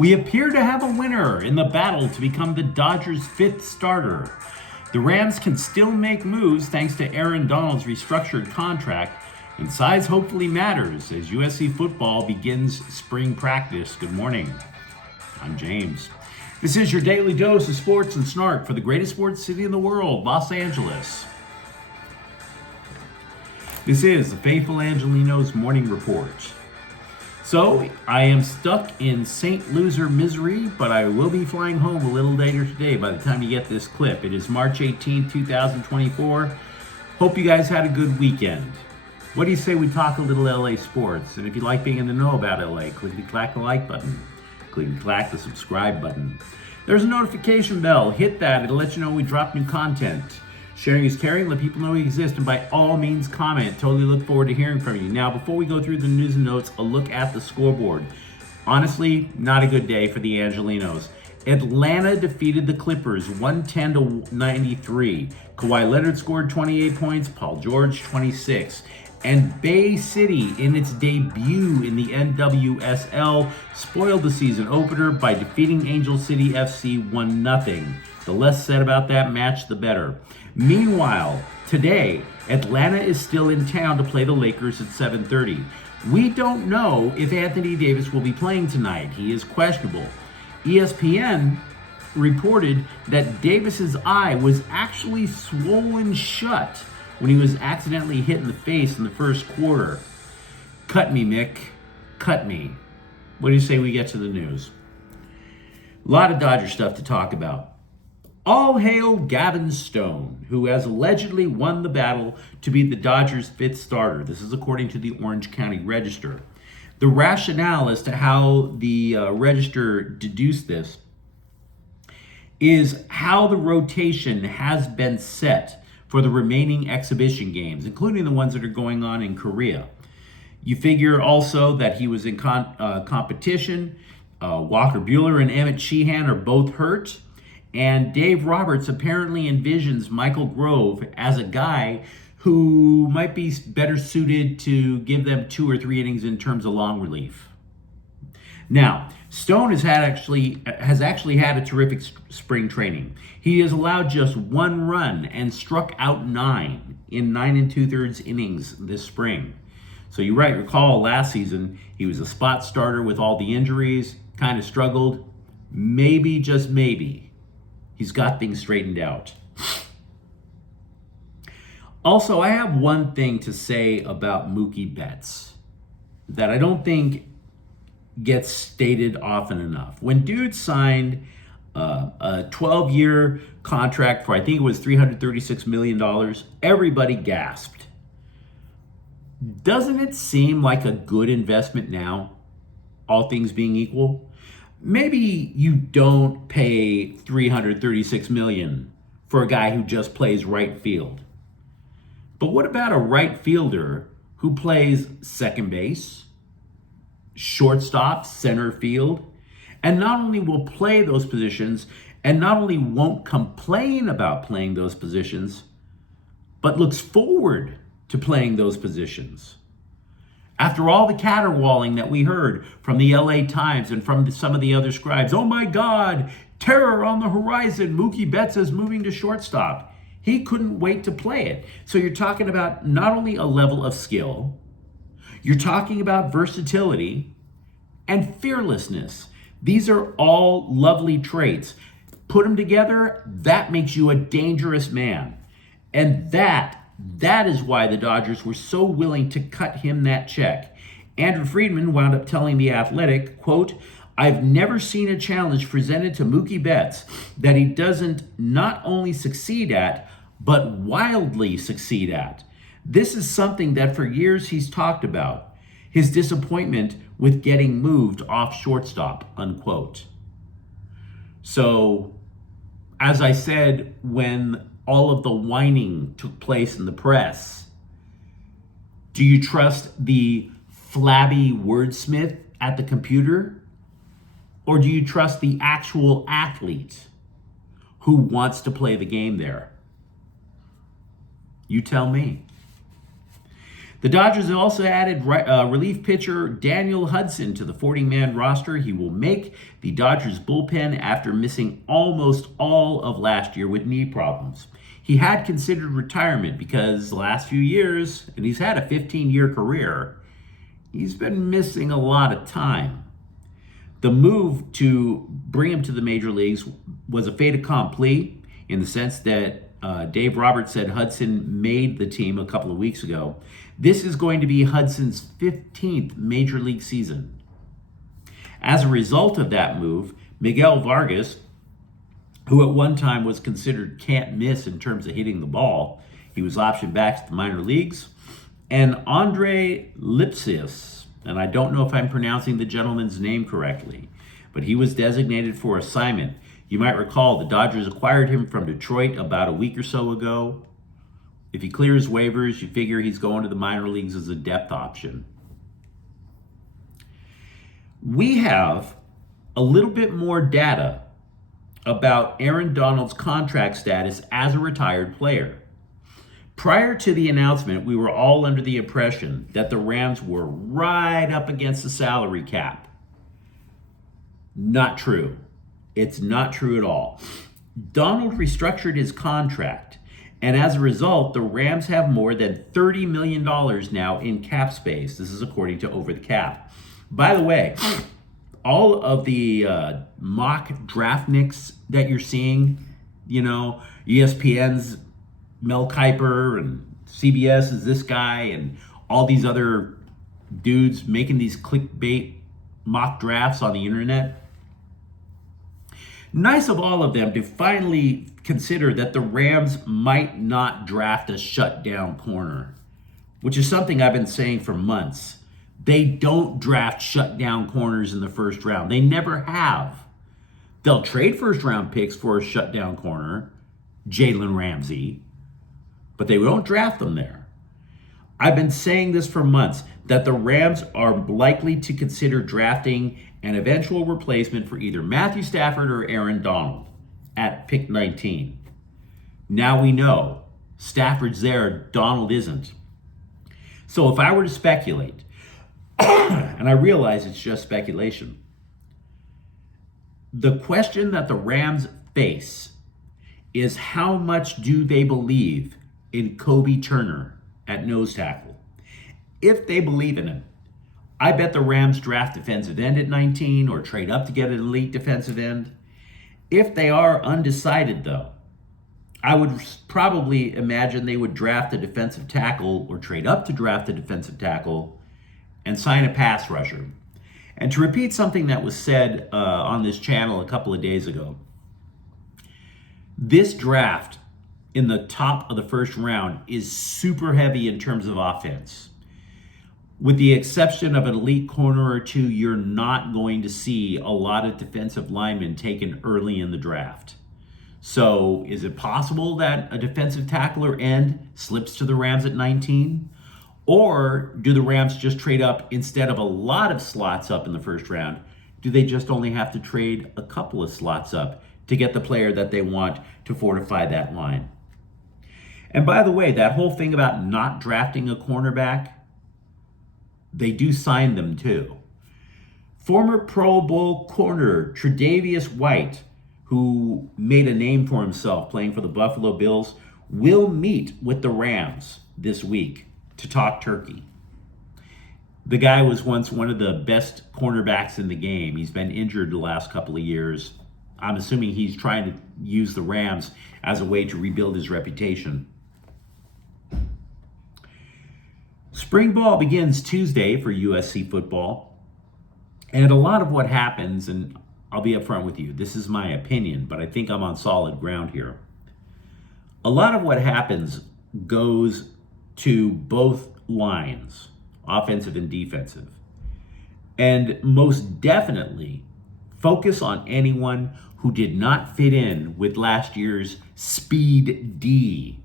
We appear to have a winner in the battle to become the Dodgers' fifth starter. The Rams can still make moves thanks to Aaron Donald's restructured contract, and size hopefully matters as USC football begins spring practice. Good morning. I'm James. This is your daily dose of sports and snark for the greatest sports city in the world, Los Angeles. This is the faithful Angelenos morning report. So, I am stuck in St. Loser misery, but I will be flying home a little later today by the time you get this clip. It is March 18, 2024. Hope you guys had a good weekend. What do you say we talk a little LA sports? And if you like being in the know about LA, clickety-clack the like button. Clickety-clack the subscribe button. There's a notification bell. Hit that. It'll let you know when we drop new content. Sharing is caring. Let people know we exist. And by all means, comment. Totally look forward to hearing from you. Now, before we go through the news and notes, a look at the scoreboard. Honestly, not a good day for the Angelenos. Atlanta defeated the Clippers 110-93. Kawhi Leonard scored 28 points. Paul George, 26. And Bay City, in its debut in the NWSL, spoiled the season opener by defeating Angel City FC 1-0. The less said about that match, the better. Meanwhile, today, Atlanta is still in town to play the Lakers at 7:30. We don't know if Anthony Davis will be playing tonight. He is questionable. ESPN reported that Davis's eye was actually swollen shut when he was accidentally hit in the face in the first quarter. Cut me, Mick. Cut me. What do you say we get to the news? A lot of Dodger stuff to talk about. All hail Gavin Stone, who has allegedly won the battle to be the Dodgers' fifth starter. This is according to the Orange County Register. The rationale as to how the Register deduced this is how the rotation has been set for the remaining exhibition games, including the ones that are going on in Korea. You figure also that he was in competition. Walker Buehler and Emmett Sheehan are both hurt. And Dave Roberts apparently envisions Michael Grove as a guy who might be better suited to give them 2 or 3 innings in terms of long relief. Now, Stone has actually had a terrific spring training. He has allowed just 1 run and struck out 9 in 9 2/3 innings this spring. So you might recall last season, he was a spot starter with all the injuries, kind of struggled. Maybe, just maybe, he's got things straightened out. Also, I have one thing to say about Mookie Betts that I don't think gets stated often enough. When dude signed a 12-year contract for, I think it was $336 million, everybody gasped. Doesn't it seem like a good investment now, all things being equal? Maybe you don't pay $336 million for a guy who just plays right field. But what about a right fielder who plays second base, shortstop, center field, and not only will play those positions and not only won't complain about playing those positions, but looks forward to playing those positions? After all the caterwauling that we heard from the LA Times and from some of the other scribes, oh my God, terror on the horizon, Mookie Betts is moving to shortstop. He couldn't wait to play it. So you're talking about not only a level of skill, you're talking about versatility and fearlessness. These are all lovely traits. Put them together, that makes you a dangerous man. And that is why the Dodgers were so willing to cut him that check. Andrew Friedman wound up telling The Athletic, quote, I've never seen a challenge presented to Mookie Betts that he doesn't not only succeed at, but wildly succeed at. This is something that for years he's talked about, his disappointment with getting moved off shortstop, unquote. So, as I said, when all of the whining took place in the press, do you trust the flabby wordsmith at the computer? Or do you trust the actual athlete who wants to play the game there? You tell me. The Dodgers have also added relief pitcher Daniel Hudson to the 40-man roster. He will make the Dodgers bullpen after missing almost all of last year with knee problems. He had considered retirement because the last few years, and he's had a 15-year career, he's been missing a lot of time. The move to bring him to the major leagues was a fait accompli in the sense that Dave Roberts said Hudson made the team a couple of weeks ago. This is going to be Hudson's 15th major league season. As a result of that move, Miguel Vargas, who at one time was considered can't miss in terms of hitting the ball, he was optioned back to the minor leagues, and Andre Lipsius, and I don't know if I'm pronouncing the gentleman's name correctly, but he was designated for assignment. You might recall the Dodgers acquired him from Detroit about a week or so ago. If he clears waivers, you figure he's going to the minor leagues as a depth option. We have a little bit more data about Aaron Donald's contract status as a retired player. Prior to the announcement, we were all under the impression that the Rams were right up against the salary cap. Not true. It's not true at all. Donald restructured his contract, and as a result, the Rams have more than $30 million now in cap space. This is according to Over the Cap. By the way, all of the mock draft nicks that you're seeing, ESPN's Mel Kiper and CBS is this guy and all these other dudes making these clickbait mock drafts on the internet. Nice of all of them to finally consider that the Rams might not draft a shutdown corner, which is something I've been saying for months. They don't draft shutdown corners in the first round. They never have. They'll trade first round picks for a shutdown corner, Jalen Ramsey, but they don't draft them there. I've been saying this for months, that the Rams are likely to consider drafting an eventual replacement for either Matthew Stafford or Aaron Donald at pick 19. Now we know Stafford's there, Donald isn't. So if I were to speculate, and I realize it's just speculation, the question that the Rams face is how much do they believe in Kobe Turner at nose tackle? If they believe in him, I bet the Rams draft defensive end at 19 or trade up to get an elite defensive end. If they are undecided, though, I would probably imagine they would draft a defensive tackle or trade up to draft a defensive tackle and sign a pass rusher. And to repeat something that was said on this channel a couple of days ago, this draft in the top of the first round is super heavy in terms of offense. With the exception of an elite corner or two, you're not going to see a lot of defensive linemen taken early in the draft. So is it possible that a defensive tackle or end slips to the Rams at 19? Or do the Rams just trade up instead of a lot of slots up in the first round? Do they just only have to trade a couple of slots up to get the player that they want to fortify that line? And by the way, that whole thing about not drafting a cornerback, they do sign them too. Former Pro Bowl corner Tre'Davious White, who made a name for himself playing for the Buffalo Bills, will meet with the Rams this week to talk turkey. The guy was once one of the best cornerbacks in the game. He's been injured the last couple of years. I'm assuming he's trying to use the Rams as a way to rebuild his reputation. Spring ball begins Tuesday for USC football. And a lot of what happens, and I'll be upfront with you, this is my opinion, but I think I'm on solid ground here. A lot of what happens goes to both lines, offensive and defensive. And most definitely focus on anyone who did not fit in with last year's speed D.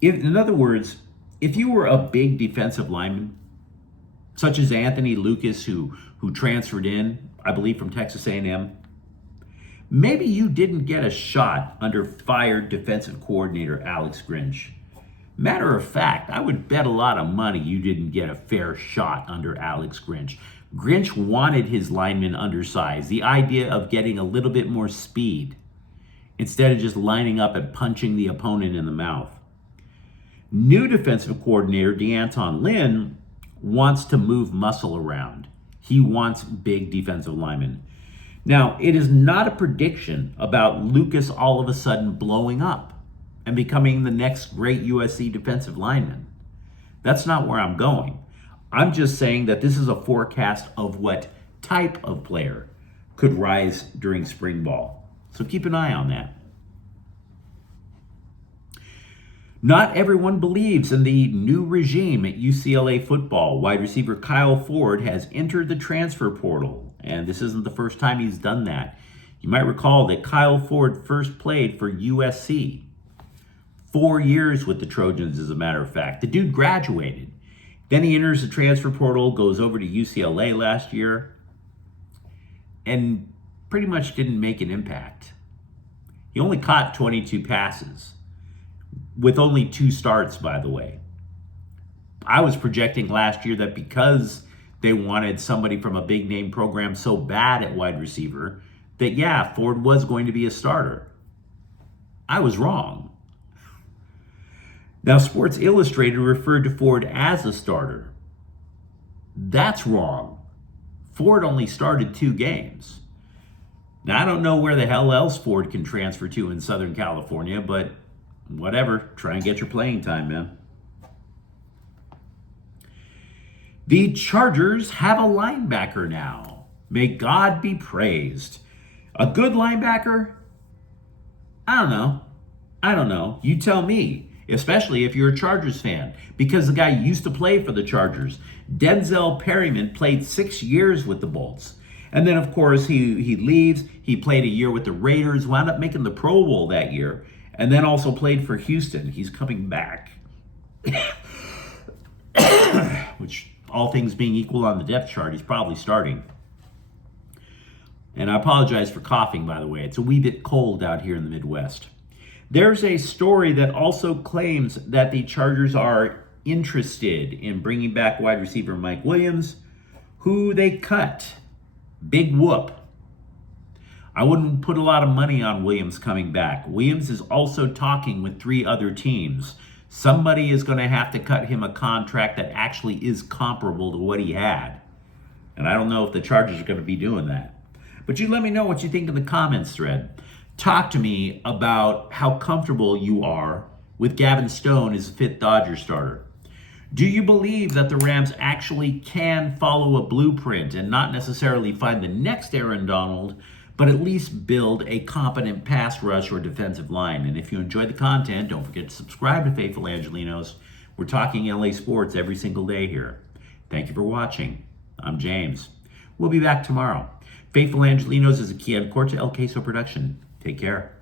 In other words, if you were a big defensive lineman, such as Anthony Lucas, who transferred in, I believe from Texas A&M, maybe you didn't get a shot under fired defensive coordinator Alex Grinch. Matter of fact, I would bet a lot of money you didn't get a fair shot under Alex Grinch. Grinch wanted his linemen undersized, the idea of getting a little bit more speed instead of just lining up and punching the opponent in the mouth. New defensive coordinator DeAnton Lynn wants to move muscle around. He wants big defensive linemen. Now, it is not a prediction about Lucas all of a sudden blowing up and becoming the next great USC defensive lineman. That's not where I'm going. I'm just saying that this is a forecast of what type of player could rise during spring ball. So keep an eye on that. Not everyone believes in the new regime at UCLA football. Wide receiver Kyle Ford has entered the transfer portal, and this isn't the first time he's done that. You might recall that Kyle Ford first played for USC. 4 years with the Trojans, as a matter of fact. The dude graduated. Then he enters the transfer portal, goes over to UCLA last year, and pretty much didn't make an impact. He only caught 22 passes, with only 2 starts, by the way. I was projecting last year that because they wanted somebody from a big name program so bad at wide receiver, that yeah, Ford was going to be a starter. I was wrong. Now, Sports Illustrated referred to Ford as a starter. That's wrong. Ford only started 2 games. Now, I don't know where the hell else Ford can transfer to in Southern California, but whatever, try and get your playing time, man. The Chargers have a linebacker now. May God be praised. A good linebacker? I don't know. You tell me, especially if you're a Chargers fan, because the guy used to play for the Chargers. Denzel Perryman played 6 years with the Bolts. And then, of course, he leaves. He played a year with the Raiders, wound up making the Pro Bowl that year, and then also played for Houston. He's coming back. Which, all things being equal on the depth chart, he's probably starting. And I apologize for coughing, by the way. It's a wee bit cold out here in the Midwest. There's a story that also claims that the Chargers are interested in bringing back wide receiver Mike Williams, who they cut. Big whoop. I wouldn't put a lot of money on Williams coming back. Williams is also talking with 3 other teams. Somebody is going to have to cut him a contract that actually is comparable to what he had. And I don't know if the Chargers are going to be doing that. But you let me know what you think in the comments thread. Talk to me about how comfortable you are with Gavin Stone as a 5th Dodger starter. Do you believe that the Rams actually can follow a blueprint and not necessarily find the next Aaron Donald, but at least build a competent pass rush or defensive line? And if you enjoyed the content, don't forget to subscribe to Faithful Angelenos. We're talking LA sports every single day here. Thank you for watching. I'm James. We'll be back tomorrow. Faithful Angelenos is a Kian Corta El Queso production. Take care.